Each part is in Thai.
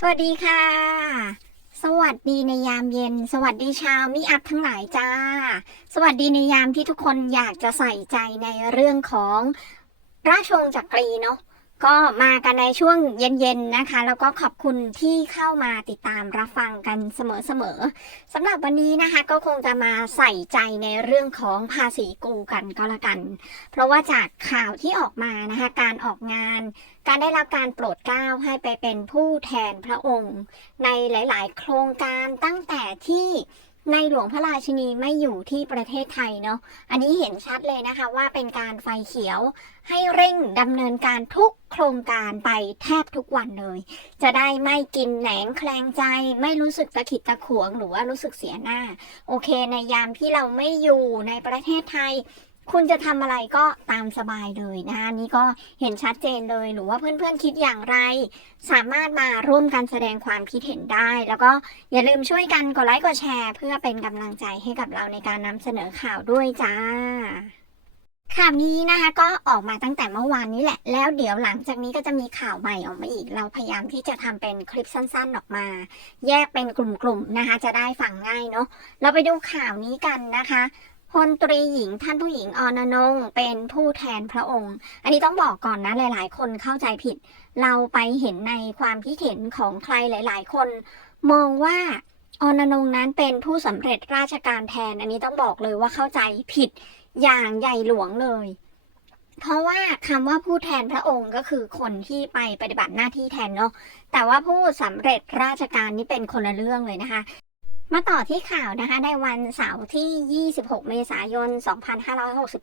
สวัสดีค่ะ สวัสดีในยามเย็น สวัสดีชาวมิอัพทั้งหลายจ้า สวัสดีในยามที่ทุกคนอยากจะใส่ใจในเรื่องของราชวงศ์จักรีเนาะ ก็มากันในช่วงเย็นๆนะคะ แล้วก็ขอบคุณที่เข้ามาติดตามรับฟังกันเสมอๆสำหรับวันนี้นะคะก็คงจะมาใส่ใจในเรื่องของภาษีกูกันก็แล้วกัน เพราะว่าจากข่าวที่ออกมานะคะการออกงาน การได้รับการโปรดเกล้าให้ไปเป็นผู้แทนพระองค์ ในหลายๆ โครงการตั้งแต่ที่ ในหลวงพระราชินีไม่อยู่ที่ประเทศไทยเนาะ อันนี้เห็นชัดเลยนะคะว่าเป็นการไฟเขียวให้เร่งดำเนินการทุกโครงการไปแทบทุกวันเลย จะได้ไม่กินแหนงแคลงใจ ไม่รู้สึกตะขิดตะขวงหรือว่ารู้สึกเสียหน้า โอเค ในยามที่เราไม่อยู่ในประเทศไทย คุณจะทำอะไรก็ตามสบายเลยนะคะนี่ก็เห็นชัดเจนเลย หรือว่าเพื่อนๆคิดอย่างไร สามารถมาร่วมกันแสดงความคิดเห็นได้ แล้วก็อย่าลืมช่วยกันกดไลค์กดแชร์ เพื่อเป็นกำลังใจให้กับเราในการนำเสนอข่าวด้วยจ้าข่าวนี้นะคะก็ออกมาตั้งแต่เมื่อวานนี้แหละ แล้วเดี๋ยวหลังจากนี้ก็จะมีข่าวใหม่ออกมาอีก เราพยายามที่จะทำเป็นคลิปสั้นๆออกมา แยกเป็นกลุ่มๆนะคะ จะได้ฟังง่ายเนาะเราไปดูข่าวนี้กันนะคะ พลตรีหญิงท่านผู้หญิงออนนงเป็นผู้แทนพระองค์ อันนี้ต้องบอกก่อนนะหลาย ๆ คนเข้าใจผิด เราไปเห็นในความคิดเห็นของใครหลาย ๆ คน มองว่าออนนงนั้นเป็นผู้สำเร็จราชการแทน อันนี้ต้องบอกเลยว่าเข้าใจผิดอย่างใหญ่หลวงเลย เพราะว่าคำว่าผู้แทนพระองค์ก็คือคนที่ไปปฏิบัติหน้าที่แทนเนาะแต่ว่าผู้สำเร็จราชการนี่เป็นคนละเรื่องเลยนะคะ มาต่อที่ข่าวนะคะในวันเสาร์ที่ 26 เมษายน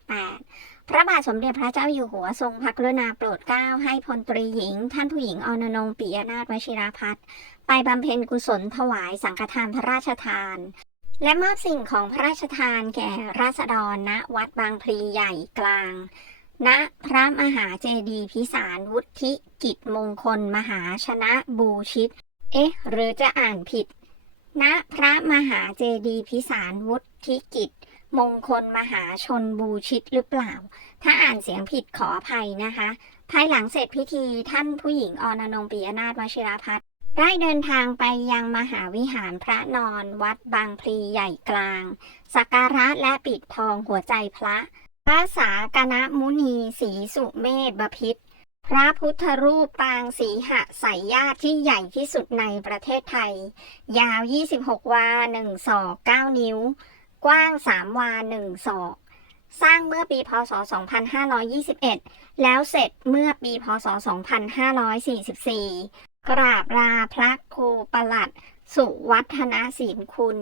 2568 พระบาทสมเด็จพระเจ้าอยู่หัวทรงพระกรุณาโปรดเกล้าให้พลตรีหญิง ท่านผู้หญิงอนนงปิยนาถวชิราพัฒน์ไปบำเพ็ญกุศลถวายสังฆทานพระราชทาน และมอบสิ่งของพระราชทานแก่ราษฎรณวัดบางพลีใหญ่กลาง ณพระมหาเจดีย์พิสารวุฒิกิจมงคลมหาชนะบูชิต เอ๊ะ หรือจะอ่านผิด ณพระมหาเจดีย์พิสารวุฒิกิจ มงคลมหาชนบูชิตหรือเปล่า ถ้าอ่านเสียงผิดขออภัยนะคะ ภายหลังเสร็จพิธีท่านผู้หญิงอนนงปิยนาถวชิรพัฒน์ได้เดินทางไปยังมหาวิหารพระนอนวัดบางพลีใหญ่กลาง สักการะและปิดทองหัวใจพระพระสากนมุนีสีสุเมธบพิษ พระพุทธรูปปางสีหะใสยญาติที่ใหญ่ที่สุดในประเทศไทย ยาว 26 วา 1 ศอก 9 นิ้ว กว้าง 3 วา 1 ศอก สร้างเมื่อปีพศ 2521 แล้วเสร็จเมื่อปีพศ 2544 กราบลาพระครูประหลัด สุวัฒนศิลคุณ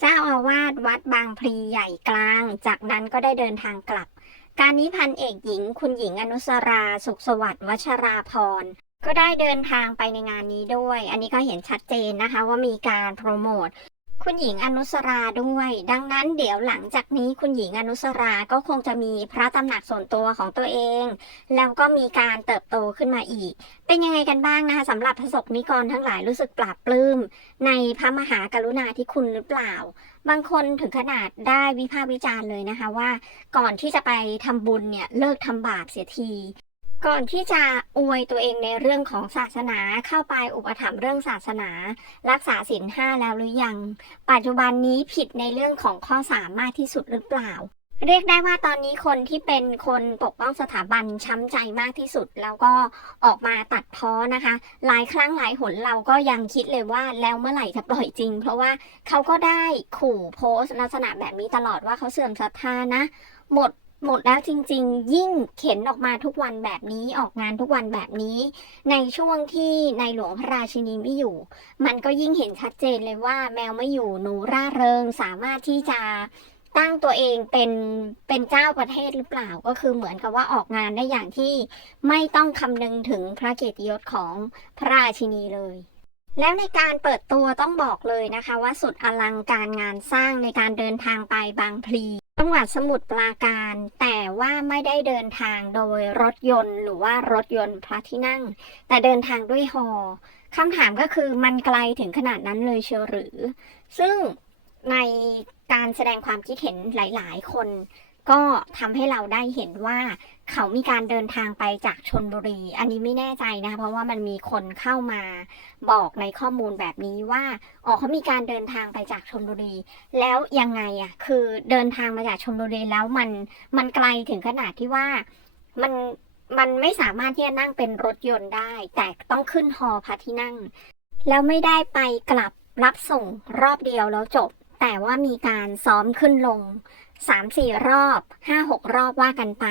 เจ้าอาวาสวัดบางพลีใหญ่กลาง จากนั้นก็ได้เดินทางกลับ การนี้พันเอกหญิง คุณหญิงอนุสรา สุขสวัสดิ์วัชราพรก็ได้เดินทางไปในงานนี้ด้วย อันนี้ก็เห็นชัดเจนนะคะว่ามีการโปรโมท คุณหญิงอนุสราด้วย ดังนั้นเดี๋ยวหลังจากนี้คุณหญิงอนุสราก็คงจะมีพระตำหนักส่วนตัวของตัวเอง แล้วก็มีการเติบโตขึ้นมาอีก เป็นยังไงกันบ้างนะคะสำหรับพระสงฆ์นิกรทั้งหลายรู้สึกปลาบปลื้ม ในพระมหากรุณาธิคุณหรือเปล่า บางคนถึงขนาดได้วิพากษ์วิจารณ์เลยนะคะว่า ก่อนที่จะไปทำบุญเนี่ยเลิกทำบาปเสียที ก่อนที่จะอวยตัวเองในเรื่องของศาสนาเข้าไปอุปถัมภ์เรื่องศาสนา รักษาศีลห้าแล้วหรือยัง ปัจจุบันนี้ผิดในเรื่องของข้อสามมากที่สุดหรือเปล่า เรียกได้ว่าตอนนี้คนที่เป็นคนปกป้องสถาบันช้ำใจมากที่สุด แล้วก็ออกมาตัดพ้อนะคะ หลายครั้งหลายหนเราก็ยังคิดเลยว่าแล้วเมื่อไหร่จะปล่อยจริง เพราะว่าเขาก็ได้ขู่โพสต์ลักษณะแบบนี้ตลอดว่าเขาเสื่อมศรัทธานะหมด หมดแล้วจริง ๆ ยิ่งเข็นออกมาทุกวันแบบนี้ออกงานทุกวันแบบนี้ ในช่วงที่ในหลวงพระราชินีไม่อยู่ มันก็ยิ่งเห็นชัดเจนเลยว่า แมวไม่อยู่หนูร่าเริงสามารถที่จะตั้งตัวเองเป็นเป็นเจ้าประเทศหรือเปล่าก็คือเหมือนกับว่าออกงานได้อย่างที่ไม่ต้องคำนึงถึงพระเกียรติยศของพระราชินีเลย แล้วในการเปิดตัวต้องบอกเลยนะคะว่าสุดอลังการงานสร้างในการเดินทางไปบางพลีจังหวัดสมุทรปราการ แต่ว่าไม่ได้เดินทางโดยรถยนต์หรือว่ารถยนต์พระที่นั่ง แต่เดินทางด้วยฮอคำถามก็คือมันไกลถึงขนาดนั้นเลยเชียวหรือ ซึ่งในการแสดงความคิดเห็นหลาย ๆ คน ก็ทำให้เราได้เห็นว่าเขามีการเดินทางไปจากชนบุรี อันนี้ไม่แน่ใจนะคะเพราะว่ามันมีคนเข้ามาบอกในข้อมูลแบบนี้ว่าอ๋อเขามีการเดินทางไปจากชนบุรี แล้วยังไงอะคือเดินทางมาจากชนบุรีแล้วมันมันไกลถึงขนาดที่ว่ามันมันไม่สามารถที่จะนั่งเป็นรถยนต์ได้ แต่ต้องขึ้นฮอพระที่นั่ง แล้วไม่ได้ไปกลับรับส่งรอบเดียวแล้วจบ แต่ว่ามีการซ้อมขึ้นลง สามสี่รอบห้าหกรอบว่ากันไป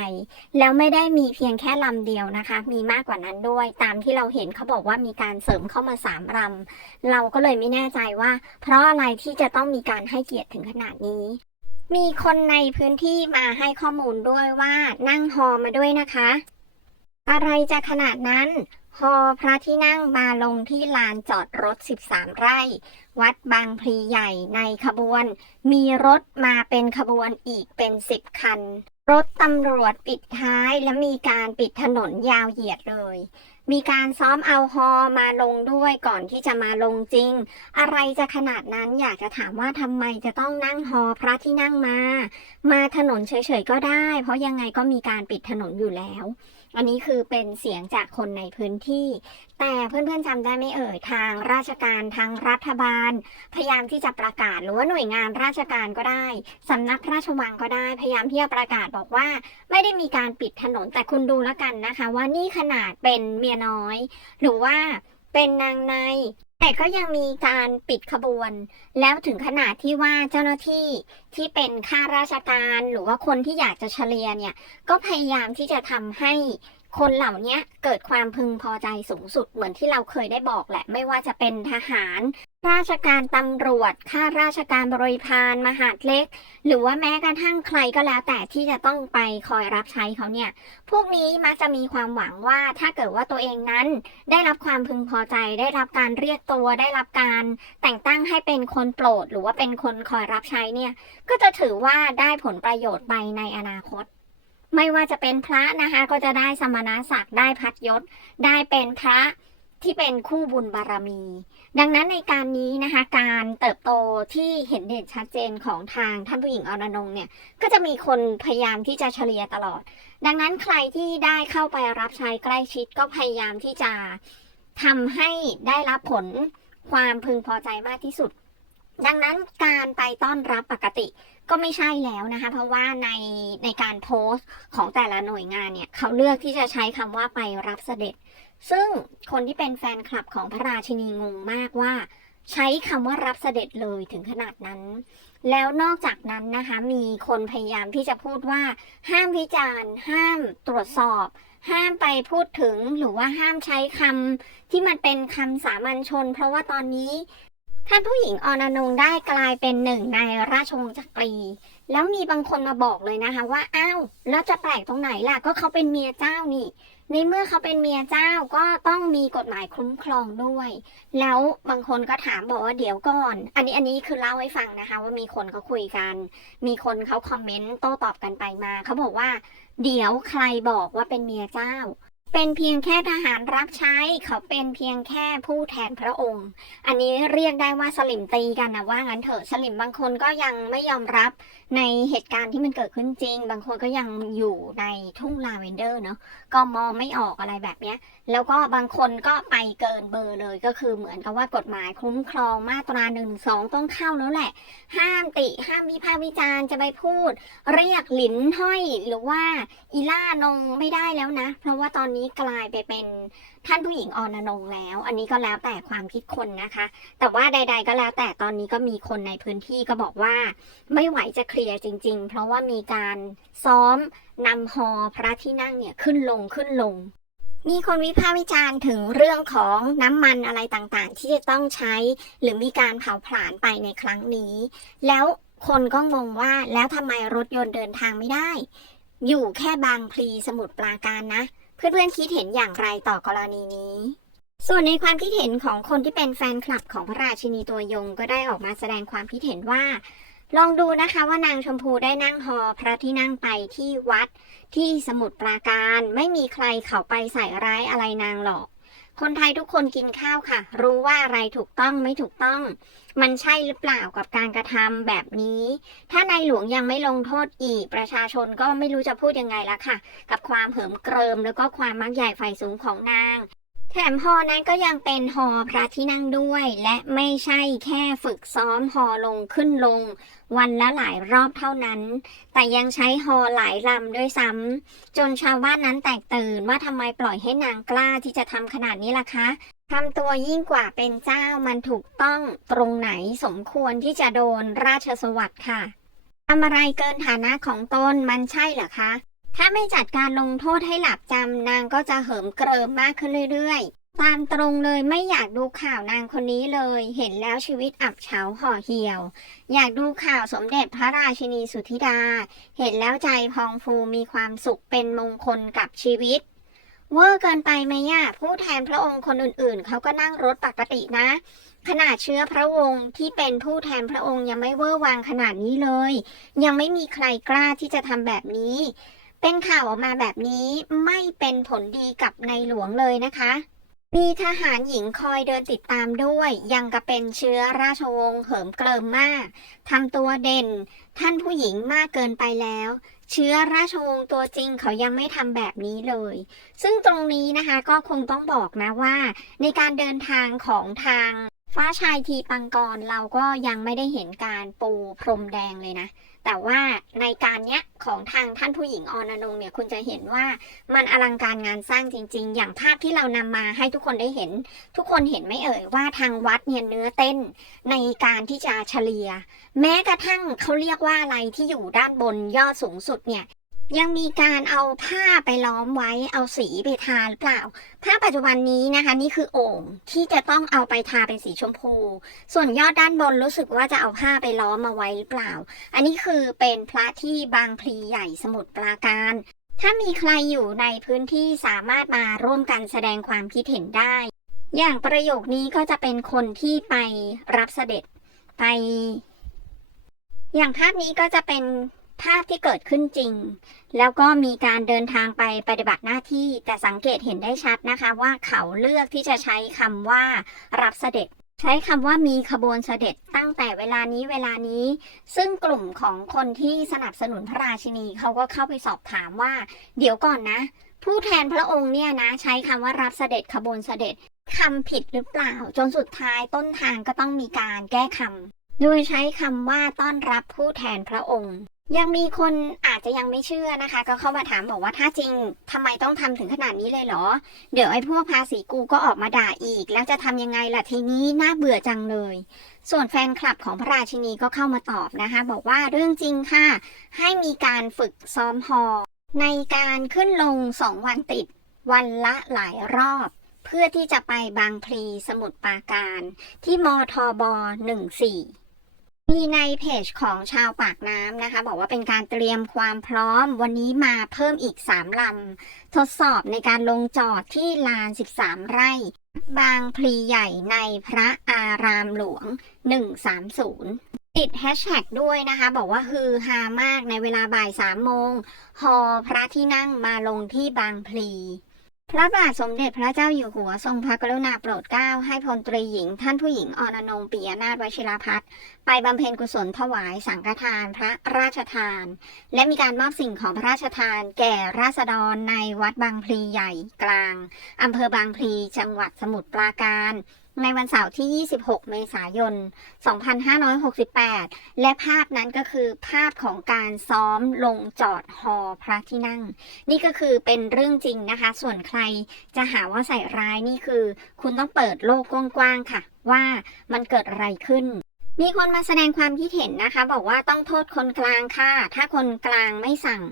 แล้วไม่ได้มีเพียงแค่ลำเดียวนะคะ มีมากกว่านั้นด้วย ตามที่เราเห็นเขาบอกว่ามีการเสริมเข้ามาสามลำเราก็เลยไม่แน่ใจว่า เพราะอะไรที่จะต้องมีการให้เกียรติถึงขนาดนี้ มีคนในพื้นที่มาให้ข้อมูลด้วยว่านั่งฮอมาด้วยนะคะ อะไรจะขนาดนั้นฮอพระที่นั่งมาลงที่ลานจอดรถ 13 ไร่ วัดบางพลีใหญ่ในขบวน มีรถมาเป็นขบวนอีกเป็นสิบคัน รถตำรวจปิดท้ายและมีการปิดถนนยาวเหยียดเลย มีการซ้อมเอาฮอมาลงด้วยก่อนที่จะมาลงจริง อะไรจะขนาดนั้นอยากจะถามว่าทำไมจะต้องนั่งฮอพระที่นั่งมา มาถนนเฉยๆก็ได้ เพราะยังไงก็มีการปิดถนนอยู่แล้ว อันนี้คือเป็นเสียงจากคนในพื้นที่ แต่เพื่อนๆจำได้ไหมเอ่ยทางราชการทางรัฐบาล พยายามที่จะประกาศหรือว่าหน่วยงานราชการก็ได้สำนักพระราชวังก็ได้ พยายามที่จะประกาศบอกว่า ไม่ได้มีการปิดถนนแต่คุณดูแล้วกันนะคะ ว่านี่ขนาดเป็นเมียน้อย หรือว่าเป็นนางในแต่ก็ยังมีการปิดขบวน แล้วถึงขนาดที่ว่าเจ้าหน้าที่ที่เป็นข้าราชการหรือว่าคนที่อยากจะเฉลียเนี่ย ก็พยายามที่จะทำให้ คนเหล่านี้เกิดความพึงพอใจสูงสุดเหมือนที่เราเคยได้บอกแหละ ไม่ว่าจะเป็นทหาร ราชการตำรวจ ข้าราชการบริพารมหาดเล็ก หรือว่าแม้กระทั่งใครก็แล้วแต่ที่จะต้องไปคอยรับใช้เขาเนี่ย พวกนี้มักจะมีความหวังว่าถ้าเกิดว่าตัวเองนั้น ได้รับความพึงพอใจ ได้รับการเรียกตัว ได้รับการแต่งตั้งให้เป็นคนโปรด หรือว่าเป็นคนคอยรับใช้เนี่ย ก็จะถือว่าได้ผลประโยชน์ไปในอนาคต ไม่ว่าจะเป็นพระนะคะ ก็จะได้สมณศักดิ์ได้พัดยศ ได้เป็นพระที่เป็นคู่บุญบารมี ดังนั้นในการนี้นะคะ การเติบโตที่เห็นเด่นชัดเจนของทางท่านผู้หญิงอรนงเนี่ย ก็จะมีคนพยายามที่จะเฉลี่ยตลอด ดังนั้นใครที่ได้เข้าไปรับใช้ใกล้ชิดก็พยายามที่จะทำให้ได้รับผลความพึงพอใจมากที่สุด ดังนั้นการไปต้อนรับปกติ ก็ไม่ใช่แล้วนะคะ เพราะว่าในในการโพสต์ของแต่ละหน่วยงานเนี่ย เขาเลือกที่จะใช้คำว่าไปรับเสด็จ ซึ่งคนที่เป็นแฟนคลับของพระราชินีงงมากว่า ใช้คำว่ารับเสด็จเลยถึงขนาดนั้น แล้วนอกจากนั้นนะคะ มีคนพยายามที่จะพูดว่า ห้ามวิจารณ์ ห้ามตรวจสอบห้ามไปพูดถึงหรือว่าห้ามใช้คำที่มันเป็นคำสามัญชน เพราะว่าตอนนี้ ท่านผู้หญิงออนงได้กลายเป็นหนึ่งในราชวงศ์จักรี แล้วมีบางคนมาบอกเลยนะคะ ว่าอ้าวแล้วจะแปลกตรงไหนล่ะก็เขาเป็นเมียเจ้านี่ ในเมื่อเขาเป็นเมียเจ้าก็ต้องมีกฎหมายคุ้มครองด้วย แล้วบางคนก็ถามบอกว่าเดี๋ยวก่อน อันนี้อันนี้คือเล่าให้ฟังนะคะ ว่ามีคนเขาคุยกัน มีคนเขาคอมเมนต์โต้ตอบกันไปมาเขาบอกว่า เดี๋ยวใครบอกว่าเป็นเมียเจ้า เป็นเพียงแค่ทหารรับใช้ เขาเป็นเพียงแค่ผู้แทนพระองค์ อันนี้เรียกได้ว่าสลิมตีกันนะว่างั้นเถอะสลิมบางคนก็ยังไม่ยอมรับ ในเหตุการณ์ที่มันเกิดขึ้นจริง บางคนก็ยังอยู่ในทุ่งลาเวนเดอร์เนาะก็มองไม่ออกอะไรแบบเนี้ย แล้วก็บางคนก็ไปเกินเบอร์เลยก็คือเหมือนกับว่ากฎหมายคุ้มครองมาตราหนึ่งสองต้องเข้าแล้วแหละ ห้ามติห้ามวิพากษ์วิจารณ์จะไปพูด เรียกหลินห้อยหรือว่าอีล่านงไม่ได้แล้วนะ เพราะว่าตอนนี้กลายไปเป็น ท่านผู้หญิงออนนงแล้ว อันนี้ก็แล้วแต่ความคิดคนนะคะ แต่ว่าใด ๆ ก็แล้วแต่ตอนนี้ก็มีคนในพื้นที่ก็บอกว่า ไม่ไหวจะเคลียร์จริง ๆ เพราะว่ามีการซ้อมนำฮอพระที่นั่งเนี่ยขึ้นลงขึ้นลงมีคนวิพากษ์วิจารณ์ถึงเรื่องของน้ำมันอะไรต่างๆ ที่จะต้องใช้ หรือมีการเผาผลาญไปในครั้งนี้ แล้วคนก็งงว่าแล้วทำไมรถยนต์เดินทางไม่ได้ อยู่แค่บางพลีสมุทรปราการนะ เพื่อนๆคิดเห็นอย่างไรต่อกรณีนี้ ส่วนในความคิดเห็นของคนที่เป็นแฟนคลับของพระราชินีตัวยงก็ได้ออกมาแสดงความคิดเห็นว่า ลองดูนะคะว่านางชมพูได้นั่งฮอพระที่นั่งไปที่วัด ที่สมุทรปราการ ไม่มีใครเขาไปใส่ร้ายอะไรนางหรอก คนไทยทุกคนกินข้าวค่ะ รู้ว่าอะไรถูกต้องไม่ถูกต้อง มันใช่หรือเปล่ากับการกระทำแบบนี้ ถ้านายหลวงยังไม่ลงโทษอีก ประชาชนก็ไม่รู้จะพูดยังไงละค่ะ กับความเหิมเกริมแล้วก็ความมักใหญ่ไฟสูงของนาง แถมฮอนั้นก็ยังเป็นฮอพระที่นั่งด้วย และไม่ใช่แค่ฝึกซ้อมฮอลงขึ้นลง วันละหลายรอบเท่านั้น แต่ยังใช้ฮอหลายลำด้วยซ้ำจนชาวบ้านนั้นแตกตื่นว่าทำไมปล่อยให้นางกล้าที่จะทำขนาดนี้ล่ะคะทำตัวยิ่งกว่าเป็นเจ้ามันถูกต้องตรงไหนสมควรที่จะโดนราชสวัสดิ์ค่ะทำอะไรเกินฐานะของตนมันใช่เหรอคะ ถ้าไม่จัดการลงโทษให้หลับจำนางก็จะเหิมเกริมมากขึ้นเรื่อยๆ ตามตรงเลยไม่อยากดูข่าวนางคนนี้เลย เห็นแล้วชีวิตอับเฉาห่อเหี่ยว อยากดูข่าวสมเด็จพระราชินีสุธิดา เห็นแล้วใจพองฟูมีความสุขเป็นมงคลกับชีวิตเวอร์เกินไปไหมย่ะผู้แทนพระองค์คนอื่นๆ เขาก็นั่งรถปกตินะ ขนาดเชื้อพระวงศ์ที่เป็นผู้แทนพระองค์ยังไม่เวอร์วางขนาดนี้เลย ยังไม่มีใครกล้าที่จะทำแบบนี้ เป็นข่าวออกมาแบบนี้ไม่เป็นผลดีกับในหลวงเลยนะคะ มีทหารหญิงคอยเดินติดตามด้วย ยังกระเป็นเชื้อราชวงศ์เหิมเกริมมากทำตัวเด่น ท่านผู้หญิงมากเกินไปแล้ว เชื้อราชวงศ์ตัวจริงเขายังไม่ทำแบบนี้เลย ซึ่งตรงนี้นะคะก็คงต้องบอกนะว่า ในการเดินทางของทาง ฟ้าชายทีปังกรเราก็ยังไม่ได้เห็นการปูพรมแดงเลยนะ แต่ว่าในการเนี้ยของทางท่านผู้หญิงออนอนงเนี่ยคุณจะเห็นว่ามันอลังการงานสร้างจริง ๆ อย่างภาพที่เรานำมาให้ทุกคนได้เห็น ทุกคนเห็นไหมเอ่ยว่าทางวัดเนี่ยเนื้อเต้นในการที่จะเฉลี่ย แม้กระทั่งเขาเรียกว่าอะไรที่อยู่ด้านบนยอดสูงสุดเนี่ย ยังมีการเอาผ้าไปล้อมไว้เอาสีไปทาหรือเปล่า ผ้าปัจจุบันนี้นะคะ นี่คือโอ่งที่จะต้องเอาไปทาเป็นสีชมพู ส่วนยอดด้านบนรู้สึกว่าจะเอาผ้าไปล้อมมาไว้หรือเปล่า อันนี้คือเป็นพระที่บางพลีใหญ่สมุทรปราการ ถ้ามีใครอยู่ในพื้นที่สามารถมาร่วมกันแสดงความคิดเห็นได้ อย่างประโยคนี้ก็จะเป็นคนที่ไปรับเสด็จไป อย่างภาพนี้ก็จะเป็น ภาพที่เกิดขึ้นจริง แล้วก็มีการเดินทางไปปฏิบัติหน้าที่ แต่สังเกตเห็นได้ชัดนะคะ ว่าเขาเลือกที่จะใช้คำว่ารับเสด็จใช้คำว่ามีขบวนเสด็จตั้งแต่เวลานี้เวลานี้ ซึ่งกลุ่มของคนที่สนับสนุนพระราชินีเขาก็เข้าไปสอบถามว่า เดี๋ยวก่อนนะ ผู้แทนพระองค์เนี่ยนะ ใช้คำว่ารับเสด็จขบวนเสด็จคำผิดหรือเปล่า จนสุดท้ายต้นทางก็ต้องมีการแก้คำโดยใช้คำว่าต้อนรับผู้แทนพระองค์ ยังมีคนอาจจะยังไม่เชื่อนะคะ ก็เข้ามาถามบอกว่าถ้าจริงทำไมต้องทำถึงขนาดนี้เลยเหรอ เดี๋ยวไอ้พวกภาษีกูก็ออกมาด่าอีก แล้วจะทำยังไงล่ะทีนี้น่าเบื่อจังเลย ส่วนแฟนคลับของพระราชินีก็เข้ามาตอบนะคะ บอกว่าเรื่องจริงค่ะ ให้มีการฝึกซ้อมฮอในการขึ้นลงสองวันติด วันละหลายรอบ เพื่อที่จะไปบางพลีสมุทรปราการ ที่มทบ14 มีในเพจของชาวปากน้ำนะคะ บอกว่าเป็นการเตรียมความพร้อมวันนี้มาเพิ่มอีก 3 ลำ ทดสอบในการลงจอดที่ลาน 13 ไร่ บางพลีใหญ่ในพระอารามหลวง 130 ติดแฮชแท็กด้วยนะคะ บอกว่าฮือฮามากในเวลาบ่ายสามโมงฮอพระที่นั่งมาลงที่บางพลี พระบาทสมเด็จพระเจ้าอยู่หัวทรงพระกรุณาโปรดเกล้าให้พลตรีหญิง ท่านผู้หญิงอนนงปิยนาถวชิรพัฒน์ไปบำเพ็ญกุศลถวายสังฆทานพระราชทาน และมีการมอบสิ่งของพระราชทานแก่ราษฎรในวัดบางพลีใหญ่กลางอำเภอบางพลีจังหวัดสมุทรปราการ ในวันเสาร์ที่ 26 เมษายน 2568 และภาพนั้นก็คือภาพของการซ้อมลงจอดฮอพระที่นั่ง นี่ก็คือเป็นเรื่องจริงนะคะ ส่วนใครจะหาว่าใส่ร้ายนี่คือ คุณต้องเปิดโลกกว้างๆค่ะ ว่ามันเกิดอะไรขึ้น มีคนมาแสดงความคิดเห็นนะคะ บอกว่าต้องโทษคนกลางค่ะ ถ้าคนกลางไม่สั่ง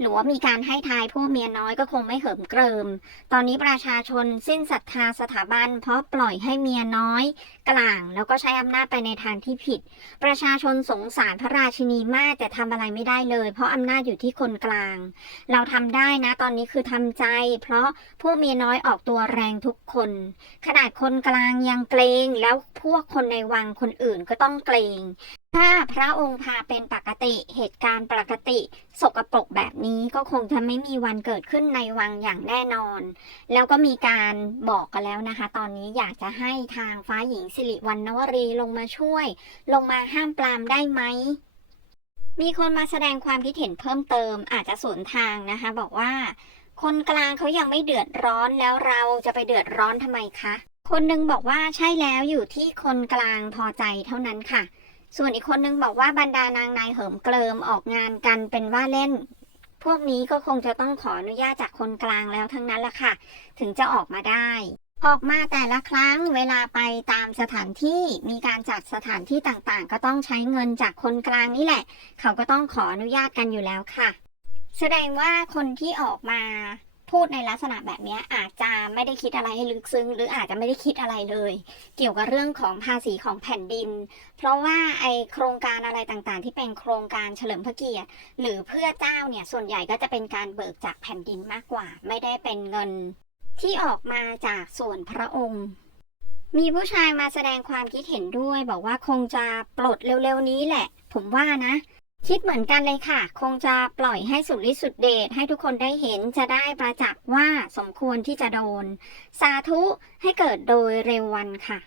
หรือว่ามีการให้ทายพวกเมียน้อยก็คงไม่เหิมเกริม ตอนนี้ประชาชนสิ้นศรัทธาสถาบัน เพราะปล่อยให้เมียน้อย กลางแล้วก็ใช้อำนาจไปในทางที่ผิด ประชาชนสงสารพระราชินีมากแต่ทำอะไรไม่ได้เลย เพราะอำนาจอยู่ที่คนกลาง เราทำได้นะตอนนี้คือทำใจ เพราะพวกเมียน้อยออกตัวแรงทุกคน ขนาดคนกลางยังเกรงแล้วพวกคนในวังคนอื่นก็ต้องเกรง ถ้าพระองค์พาเป็นปกติเหตุการณ์ปกติ สกปรกแบบนี้ก็คงจะไม่มีวันเกิดขึ้นในวังอย่างแน่นอน แล้วก็มีการบอกกันแล้วนะคะ ตอนนี้อยากจะให้ทางฟ้าหญิงสิริวัณณวรีลงมาช่วย ลงมาห้ามปรามได้ไหมมีคนมาแสดงความคิดเห็นเพิ่มเติมอาจจะสวนทางนะคะ บอกว่า คนกลางเขายังไม่เดือดร้อนแล้วเราจะไปเดือดร้อนทำไมคะ คนหนึงบอกว่าใช่แล้วอยู่ที่คนกลางพอใจเท่านั้นค่ะ ส่วนอีกคนนึงบอกว่าบรรดานางนายเหิมเกลิมออกงานกันเป็นว่าเล่น พวกนี้ก็คงจะต้องขออนุญาตจากคนกลางแล้วทั้งนั้นละค่ะ ถึงจะออกมาได้ ออกมาแต่ละครั้งเวลาไปตามสถานที่มีการจัดสถานที่ต่างๆ ก็ต้องใช้เงินจากคนกลางนี่แหละ เขาก็ต้องขออนุญาตกันอยู่แล้วค่ะ แสดงว่าคนที่ออกมา พูดในลักษณะแบบนี้อาจจะไม่ได้คิดอะไรให้ลึกซึ้ง หรืออาจจะไม่ได้คิดอะไรเลย เกี่ยวกับเรื่องของภาษีของแผ่นดิน เพราะว่าไอโครงการอะไรต่างๆ ที่เป็นโครงการเฉลิมพระเกียรติ หรือเพื่อเจ้าเนี่ยส่วนใหญ่ก็จะเป็นการเบิกจากแผ่นดินมากกว่า ไม่ได้เป็นเงิน ที่ออกมาจากส่วนพระองค์มีผู้ชายมาแสดงความคิดเห็นด้วย บอกว่าคงจะปลดเร็วๆนี้แหละ ผมว่านะ คิดเหมือนกันเลยค่ะ คงจะปล่อยให้สุดฤทธิ์สุดเดชให้ทุกคนได้เห็นจะได้ประจักษ์ว่าสมควรที่จะโดน สาธุให้เกิดโดยเร็ววันค่ะ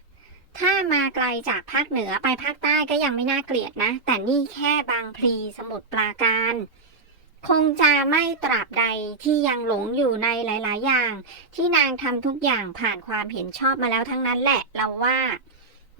ถ้ามาไกลจากภาคเหนือไปภาคใต้ก็ยังไม่น่าเกลียดนะ แต่นี่แค่บางพลีสมุทรปราการ คงจะไม่ตราบใดที่ยังหลงอยู่ในหลาย ๆ อย่าง ที่นางทำทุกอย่างผ่านความเห็นชอบมาแล้วทั้งนั้นแหละเราว่า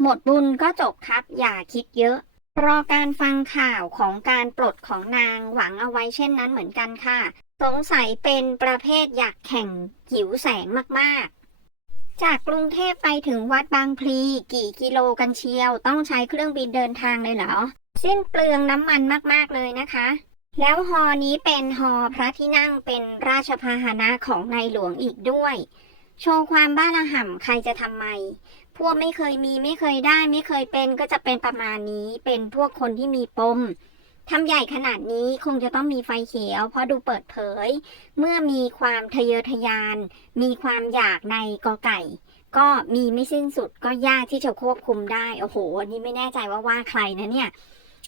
หมดบุญก็จบครับอย่าคิดเยอะ รอการฟังข่าวของการปลดของนางหวังเอาไว้เช่นนั้นเหมือนกันค่ะ สงสัยเป็นประเภทอยากแข่งหิวแสงมากๆ จากกรุงเทพไปถึงวัดบางพลีกี่กิโลกันเชียว ต้องใช้เครื่องบินเดินทางเลยเหรอ สิ้นเปลืองน้ำมันมากๆเลยนะคะ แล้วฮอนี้เป็นฮอพระที่นั่งเป็นราชพาหนะของในหลวงอีกด้วย โชว์ความบ้าระห่ำใครจะทำไม พวกไม่เคยมีไม่เคยได้ไม่เคยเป็นก็จะเป็นประมาณนี้ เป็นพวกคนที่มีปมทำใหญ่ขนาดนี้คงจะต้องมีไฟเขียว เพราะดูเปิดเผย เมื่อมีความทะเยอทะยาน มีความอยากในกอไก่ ก็มีไม่สิ้นสุดก็ยากที่จะควบคุมได้ โอ้โหอันนี้ไม่แน่ใจว่าว่าใครนะเนี่ย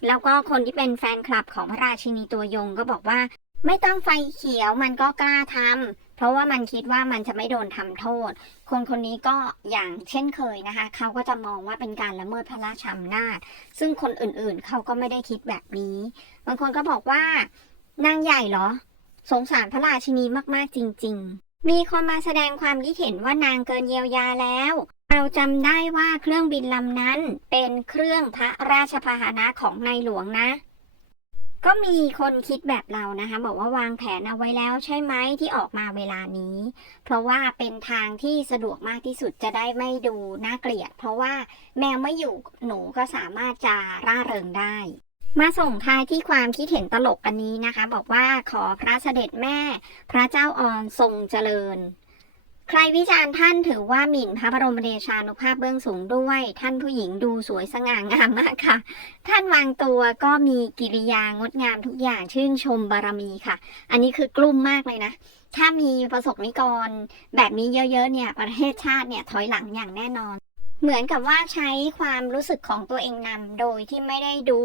แล้วก็คนที่เป็นแฟนคลับของพระราชินีตัวยงก็บอกว่า ไม่ต้องไฟเขียวมันก็กล้าทำ เพราะว่ามันคิดว่ามันจะไม่โดนทำโทษ คนคนนี้ก็อย่างเช่นเคยนะคะ เขาก็จะมองว่าเป็นการละเมิดพระราชอำนาจ ซึ่งคนอื่นๆ เขาก็ไม่ได้คิดแบบนี้ บางคนก็บอกว่านางใหญ่เหรอ สงสารพระราชินีมากๆจริง ๆ มีคนมาแสดงความคิดเห็นว่านางเกินเยียวยาแล้ว เราจำได้ว่าเครื่องบินลำนั้นเป็นเครื่องพระราชพาหนะของในหลวงนะ ก็มีคนคิดแบบเรานะคะ บอกว่าวางแผนเอาไว้แล้วใช่ไหมที่ออกมาเวลานี้ เพราะว่าเป็นทางที่สะดวกมากที่สุดจะได้ไม่ดูน่าเกลียด เพราะว่าแมวไม่อยู่หนูก็สามารถจะร่าเริงได้ มาส่งท้ายที่ความคิดเห็นตลกอันนี้นะคะ บอกว่าขอพระเสด็จแม่ พระเจ้าออนทรงเจริญ ใครวิจารณ์ท่านถือว่าหมิ่นพระบรมเดชานุภาพเบื้องสูงด้วย ท่านผู้หญิงดูสวยสง่างามมากค่ะ ท่านวางตัวก็มีกิริยางดงามทุกอย่างชื่นชมบารมีค่ะ อันนี้คือกลุ้มมากเลยนะ ถ้ามีประสบนิกร แบบนี้เยอะๆเนี่ยประเทศชาติเนี่ยถอยหลังอย่างแน่นอน เหมือนกับว่าใช้ความรู้สึกของตัวเองนำโดยที่ไม่ได้ดู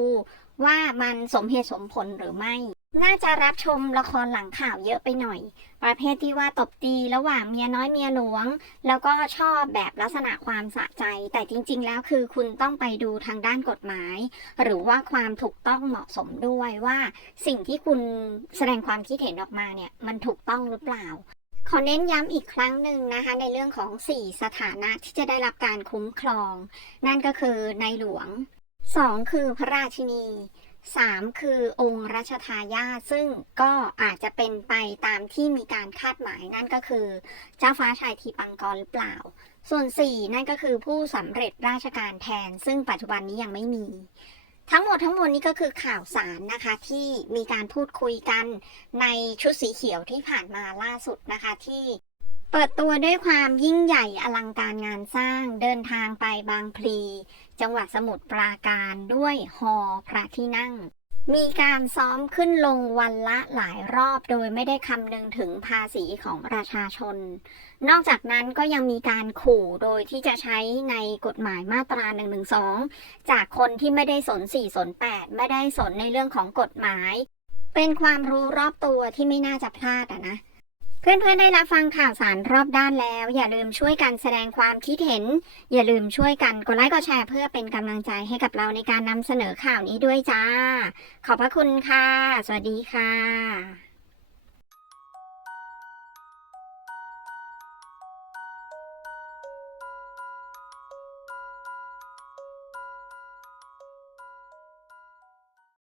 ว่ามันสมเหตุสมผลหรือไม่ น่าจะรับชมละครหลังข่าวเยอะไปหน่อย ประเภทที่ว่าตบตีระหว่างเมียน้อยเมียหลวง แล้วก็ชอบแบบลักษณะความสะใจ แต่จริง ๆ แล้วคือคุณต้องไปดูทางด้านกฎหมาย หรือว่าความถูกต้องเหมาะสมด้วยว่า สิ่งที่คุณแสดงความคิดเห็นออกมาเนี่ยมันถูกต้องหรือเปล่าขอเน้นย้ำอีกครั้งหนึ่งนะคะ ในเรื่องของ 4 สถานะที่จะได้รับการคุ้มครอง นั่นก็คือในหลวง 2 คือพระราชินี 3 คือองค์รัชทายาซึ่งก็อาจจะเป็นไปตามที่มีการคาดหมายนั่นก็คือ เจ้าฟ้าชายทีปังกรหรือเปล่า ส่วน 4 นั่นก็คือผู้สำเร็จราชการแทน ซึ่งปัจจุบันนี้ยังไม่มี ทั้งหมดทั้งมวลนี้ก็คือข่าวสารนะคะที่มีการพูดคุยกันในชุดสีเขียวที่ผ่านมาล่าสุดนะคะที่เปิดตัวด้วยความยิ่งใหญ่อลังการงานสร้างเดินทางไปบางพลี จังหวัดสมุทรปราการด้วยฮอพระที่นั่ง มีการซ้อมขึ้นลงวันละหลายรอบโดยไม่ได้คำนึงถึงภาษีของประชาชน นอกจากนั้นก็ยังมีการขู่โดยที่จะใช้ในกฎหมายมาตรา1นึจากคนที่ไม่ได้สน 4 สน 8 ไม่ได้สนในเรื่องของกฎหมาย เป็นความรู้รอบตัวที่ไม่น่าจะพลาดอะนะ เพื่อนๆได้รับฟังข่าวสารรอบด้านแล้ว อย่าลืมช่วยกันแสดงความคิดเห็น อย่าลืมช่วยกันกดไลค์กดแชร์เพื่อเป็นกำลังใจให้กับเราในการนำเสนอข่าวนี้ด้วยจ้า ขอบพระคุณค่ะ สวัสดีค่ะ